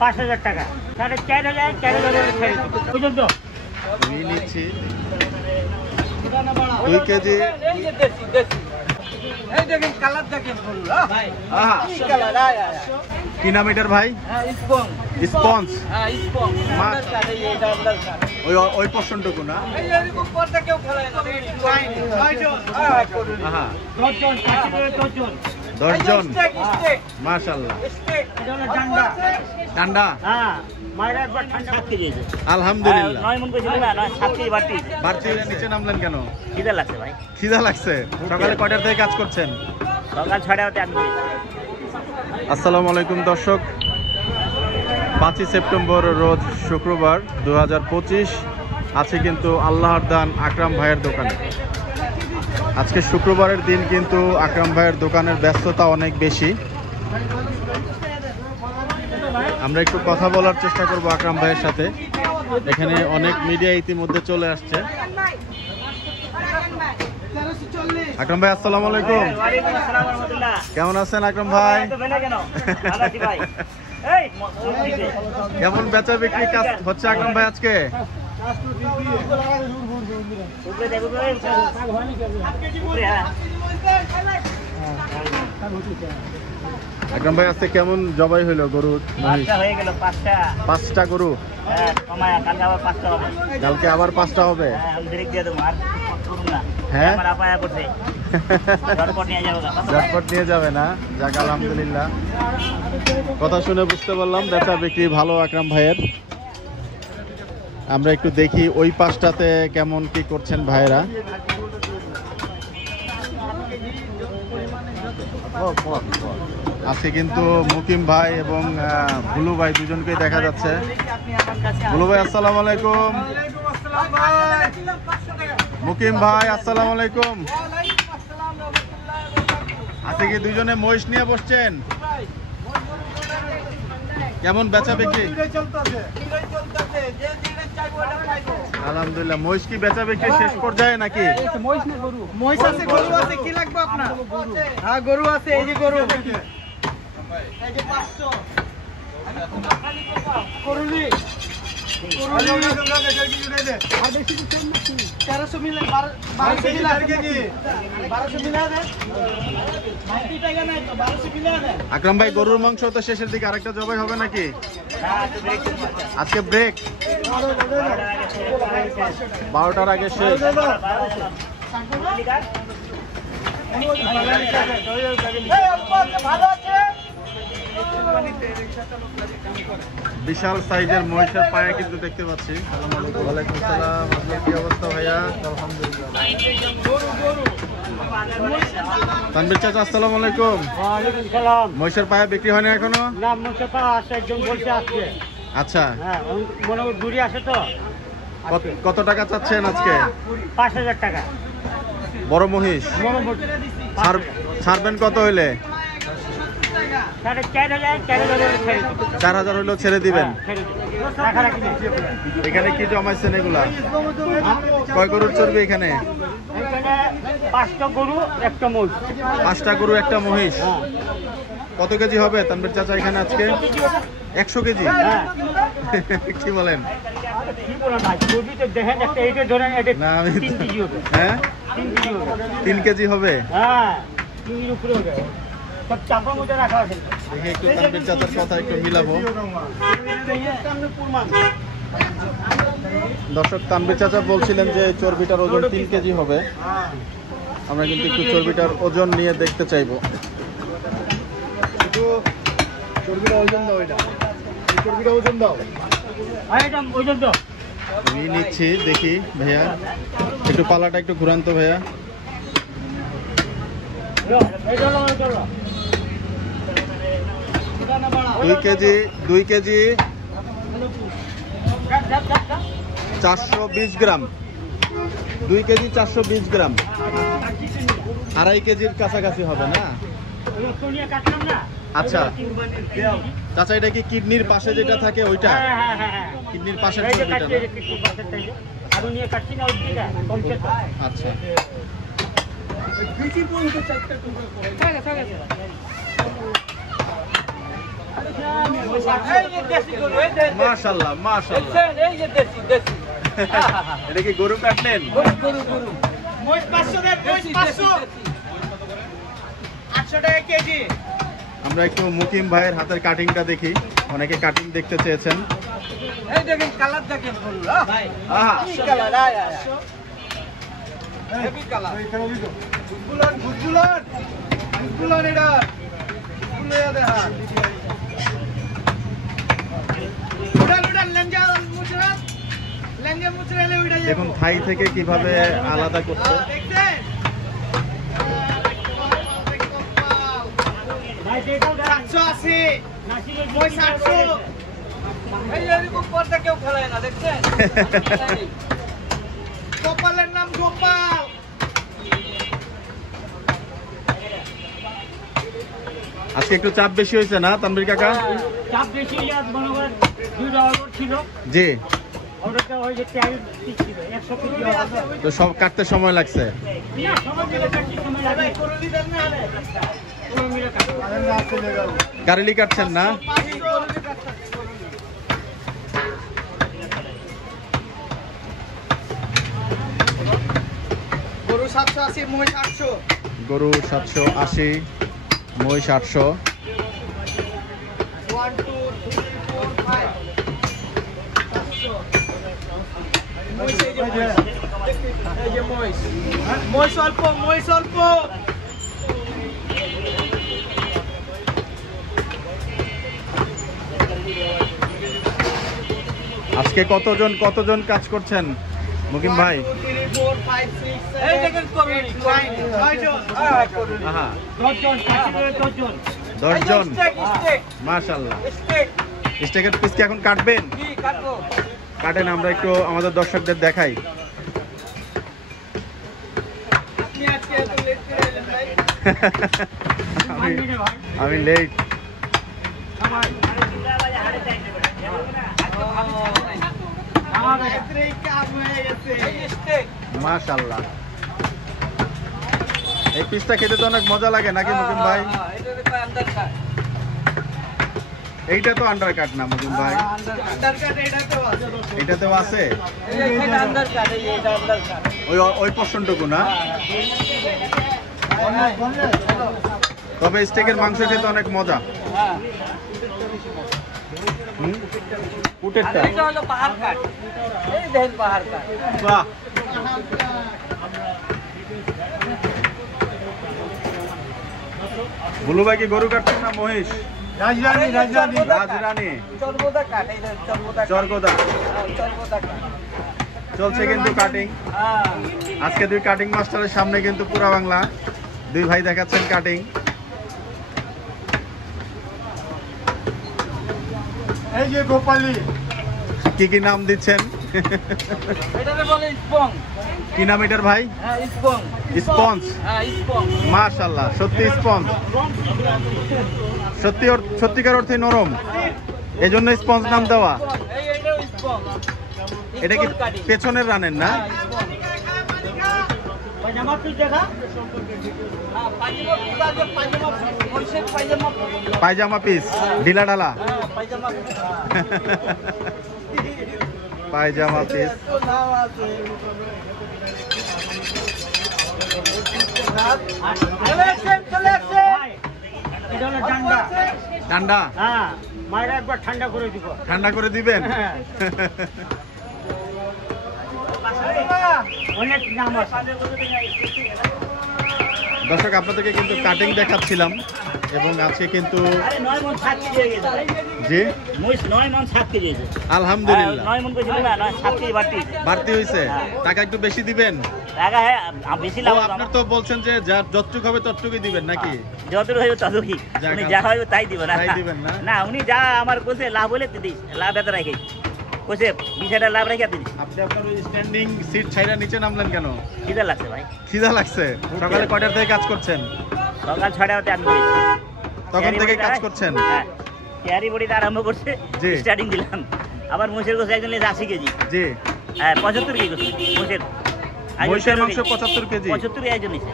5,000 টাকা 4,500 4,000 পর্যন্ত নিচ্ছি 2 কেজি। কি নাম এটার ভাই? স্পঞ্জ। ওই পোর্শনটুকু না? দশ জন। মাশাআল্লাহ। ঠান্ডা। আলহামদুলিল্লাহ। বাড়তি নিচে নামলেন কেন? খিদা লাগছে। সকালে কয়টার থেকে কাজ করছেন? সকাল 6টা। আসসালামু আলাইকুম দর্শক, 5ই সেপ্টেম্বর রোজ শুক্রবার 2025 আছে কিন্তু আল্লাহর দান আকরাম ভাইয়ের দোকানে। আজকে শুক্রবারের দিন কিন্তু আকরাম ভাইয়ের দোকানের ব্যস্ততা অনেক বেশি। আমরা একটু কথা বলার চেষ্টা করব আকরাম ভাইয়ের সাথে। এখানে অনেক মিডিয়া ইতিমধ্যে চলে আসছে। আকরাম ভাই আসসালামু আলাইকুম। কেমন আছেন আকরাম ভাই? কেমন বেচা বিক্রি কাজ হচ্ছে আকরাম ভাই আজকে? আকরাম ভাই আজকে কেমন জবাই হইলো গরু? 5টা গরু। কালকে আবার 5টা হবে। হ্যাঁ, ঝটপট নিয়ে যাবে না? যাক আলহামদুলিল্লাহ, কথা শুনে বুঝতে পারলাম বেচা বিক্রি ভালো আকরাম ভাইয়ের। আমরা একটু দেখি ওই 5টাতে কেমন কি করছেন ভাইয়েরা। আজকে কিন্তু মুকিম ভাই এবং বুলু ভাই দুজনকেই দেখা যাচ্ছে। বুলু ভাই আসসালামু আলাইকুম। মুকিম ভাই আসসালামু আলাইকুম। আজকে কি দুজনে মহিষ নিয়ে বসছেন? কেমন বেচা বিক্রি? আলহামদুলিল্লাহ। মহিষ কি বেচা বিক্রি শেষ পর্যায়ে নাকি? মহিষ আছে, গরু আছে। কি লাগবে আপনার? হ্যাঁ, গরু আছে। এই যে গরু, এই যে 500 করুলি। 1300 মিলে 1200 মিলে কেজি 1200 মিলে দেন। 90 টাকা নাই তো 1200 মিলে দেন। আকরাম ভাই গরুর মাংস তো শেষের দিকে আরেকটা জবাই হবে নাকি? আজকে ব্রেক 12টার আগে শেষ। বিশাল সাইজের মহিষের পায়া কিন্তু দেখতে পাচ্ছি। ওয়ালাইকুম আসসালাম। আপনার কি অবস্থা ভাইয়া? তানভীর চাচা আসসালামু আলাইকুম। ওয়ালাইকুম সালাম। মহিষের পায়া বিক্রি হয়নি এখনো? না, মহিষের পায়া আছে, একজন বলছে আজকে। আচ্ছা, হ্যাঁ, মনে হয় দূরে আসে তো। কত টাকা চাচ্ছেন আজকে? 5,000 টাকা। বড় মহিষ ছাড়বেন কত হইলে? 4,000 হইলেও ছেড়ে দিবেন। এখানে কি জমাইছেন এগুলা? কয় গরুর চর্বি এখানে? 5টা গরু, একটা মহিষ। 5টা গরু, একটা মহিষ। কত কেজি হবে তানভীর চাচা এখানে আজকে? 100 কেজি? কি বলেন? না, আমি 3 কেজি হবে। হ্যাঁ, 3 কেজি হবে। হ্যাঁ, 3 এর উপরে হবে। সব চাপা মধ্যে রাখা আছে। দেখি একটু তানভীর চাচার কথা একটু মিলাবো। দর্শক, তানভীর চাচা বলছিলেন যে চর্বিটার ওজন 3 কেজি হবে। আমরা কিন্তু একটু চর্বিটার ওজন নিয়ে দেখতে চাইবো। চর্বিটা ওজন দাও, এটা চর্বিটা ওজন দাও। ওজন দাও। আমি নিচ্ছি, দেখি ভাইয়া একটু পালাটা একটু ঘুরান তো ভাইয়া। 2 কেজি 420 গ্রাম। 2 কেজি 420 গ্রাম। 2.5 কেজির কাছাকাছি হবে না? আচ্ছা চাচা, এটা কি কিডনির পাশে যেটা থাকে ওইটা? কিডনির পাশের চর্বিটা না? আচ্ছা, মাশাআল্লাহ মাশাআল্লাহ, এটা কি গরু কাটলেন? মহিষ 500 দেন, মহিষ 500, 800 টাকা কেজি। আমরা একটু মুকিম ভাইয়ের হাতের কাটিংটা দেখি, অনেকে কাটিং দেখতে চেয়েছেন। এই দেখেন কালার দেখেন গরু, ভাই আহা, কি কালার, হেভি কালার। গুলগুলান গুলগুলান গুলগুলান, এটা গুলগুলা দেখা উড়ান উড়ান লেঞ্জা মুচরা, লেঞ্জা মুচরালে উড়া যায়। দেখুন থাই থেকে কিভাবে আলাদা করছে। দেখছেন ভাই, যেটাও 780 মই 700। এই এরকম পর্দা কেউ খেলায় না, দেখছেন? গোপালের নাম গোপাল। আজকে একটু চাপ বেশি হয়েছে না তানভীর কাকা? চাপ বেশি হলে আজ মনে করেন 2টা অর্ডার ছিল, জি, অর্ডারটা হয়ে যে 4 পিস ছিল, 100 পিস অর্ডার। তো সব কাটতে সময় লাগছে। না, সবাই মিলে কাটতে সময় লাগে। ভাই করলি দেন না, সবাই মিলে কাটতে। কারেলি কাটছেন না? 500 করলি কাটতে। গরু 780, মহিষ 800। গরু 780, মহিষ 800। 1 2 3 4 5 700। মহিষ, এই যে মহিষ, এই যে মহিষ, মহিষ অল্প, মহিষ অল্প। আজকে কতজন কাজ করছেন মুকিম ভাই? 1 2 3 4 5 6 7 এই দেখেন করুন 9 জন। আহা, 10 জন, কাছে করে 10 জন। 10 জন, স্টেক স্টেক মাশাআল্লাহ। স্টেক স্টেকের পিস কি এখন কাটবেন? কি কাটবো? কাটেন, আমরা একটু আমাদের দর্শকদের দেখাই। আপনি আজকে এত লেট করে এলেন ভাই? আমি লেট। এতই কাজ হয়ে গেছে। এই স্টেক মাশাআল্লাহ, এই পিসটা খেতে তো অনেক মজা লাগে নাকি মুকিম ভাই? এটা তো আন্ডার কাট। এইটা তো আন্ডার কাট না মুকিম ভাই? আন্ডার কাট এটাতেও আছে। এটাতেও আছে? এইখানে আন্ডার কাট, এই এটা আন্ডার কাট। ওই পোর্শনটুকু না? তবে স্টেকের মাংস খেতে অনেক মজা। হ্যাঁ, হুম, পুটেরটা। এটা হলো পাহাড় কাট। এই দেখেন পাহাড় কাট। বাহ, বুলু ভাই কি গরু কাটছেন না মহিষ? রাজরানী চর্বদা কাট, এই দেখেন চর্বদা কাট। চরগোদা চর্বদা কাট। চলছে কিন্তু কাটিং। হ্যাঁ, আজকে দুই কাটিং মাস্টারের সামনে কিন্তু পুরা বাংলা দুই ভাই দেখাচ্ছেন কাটিং। এই যে গোপালী, কি কি নাম দিচ্ছেন? এটাকে বলে স্পং। কি নাম এটার ভাই? হ্যাঁ, স্পং। স্পঞ্জ। হ্যাঁ, স্পং। মাশাআল্লাহ, সত্যি স্পঞ্জ, সত্যিকার অর্থে নরম, এই জন্য স্পঞ্জ নাম দেওয়া। এই এটাও স্পং। এটা কি পেছনের রানের না? পায়জামা পিস দেখা। পায়জামা পিস ঢিলা ঢালা, পায়জামা পিস। এটা হলো ডান্ডা। ঠান্ডা হ্যাঁ, মায়েরা একবার ঠান্ডা করে দিব। ঠান্ডা করে দিবেন? হ্যাঁ। অনেক নাম আছে। দর্শক আপনাদেরকে কিন্তু কাটিং দেখাচ্ছিলাম এবং আজকে কিন্তু 9 মণ 7 কেজি হয়ে গেছে। জি মহিষ 9 মণ 7 কেজি হয়েছে। আলহামদুলিল্লাহ 9 মণ কইছিল না, 7 কেজি বাড়তি হয়েছে। বাড়তি হয়েছে। টাকা একটু বেশি দিবেন? টাকা হ্যাঁ বেশি লাভ ও, হবে। আপনার তো বলছেন যে যতটুকু হবে ততটুকুই দিবেন নাকি? যতটুকু হইব ততটুকুই। যাক, উনি যা হইব তাই দিব না। তাই দিবেন না? না, উনি যা আমার কইছে লাভ হলে দিই, লাভ এত রাখি। কইছে 20 লাভ রাখি দিই। আপনি আপনার ওই স্ট্যান্ডিং সিট ছাইরা নিচে নামলেন কেন? খিদা লাগছে ভাই। খিদা লাগছে? সকালে কয়টার থেকে কাজ করছেন? সকাল 6টাতে আমি করি। তখন থেকে কাজ করছেন? হ্যাঁ, ক্যারি বডিতে আরম্ভ করছে, জি। স্টার্টিং দিলাম। আবার মহিষের গোছ একজন নিয়েছে 80 কেজি। জি, হ্যাঁ, 75 কেজি গোছ মহিষের। মহিষের মাংস 75 কেজি। 75 একজন নিচে,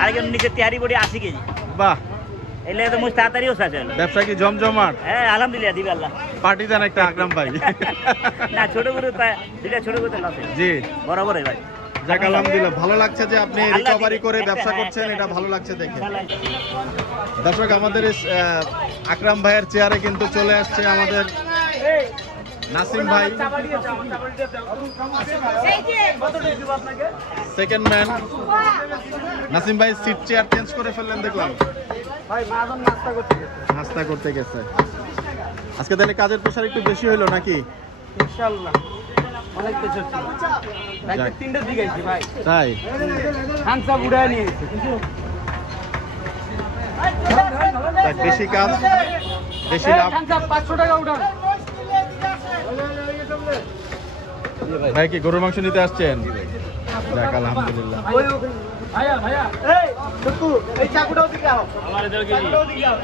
আরেকজন নিচে তেহারি বডি 80 কেজি। বাহ, এলে তো মুখ তাড়াতাড়িও সাজে ব্যবসা কি জমজমাট? হ্যাঁ আলহামদুলিল্লাহ দিবে আল্লাহ। পার্টি দেন একটা আকরাম ভাই। না ছোট গরু দুইটা ছোট গরু আছে জি বরাবরই ভাই। যাক আলহামদুলিল্লাহ, ভালো লাগছে যে আপনি রিকভারি করে ব্যবসা করছেন, এটা ভালো লাগছে দেখে। দর্শক আমাদের আকরাম ভাইয়ের চেয়ারে কিন্তু চলে আসছে আমাদের নাসিম ভাই, সেকেন্ড ম্যান। নাসিম ভাই সিট চেয়ার চেঞ্জ করে ফেললেন দেখলাম, নাস্তা করতে গেছে। আজকে তাহলে কাজের প্রেশার একটু বেশি হইলো নাকি? ইনশাআল্লাহ অনেক কিছু ছিল। রাতে 3টার দিকে আইছি ভাই। তাই খানসা উড়ায় নিয়েছে। যাক, বেশি কাজ বেশি লাভ। খানসা 500 টাকা উঠান। ভাই কি গরুর মাংস নিতে আসছেন? যাক আলহামদুলিল্লাহ। ভাইয়া ভাইয়া এই টুকু এই চাকুটাও দিকে আও। আমারে দাও চাকুটাও দিকে আও।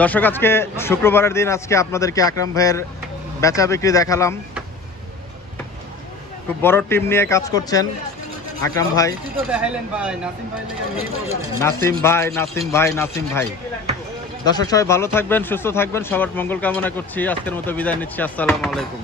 দর্শক আজকে শুক্রবারের দিন, আজকে আপনাদেরকে আকরাম ভাইয়ের বেচা বিক্রি দেখালাম। খুব বড় টিম নিয়ে কাজ করছেন আকরাম ভাই। নাসিম ভাই। দর্শক সবাই ভালো থাকবেন, সুস্থ থাকবেন, সবার মঙ্গল কামনা করছি। আজকের মতো বিদায় নিচ্ছি। আসসালামু আলাইকুম।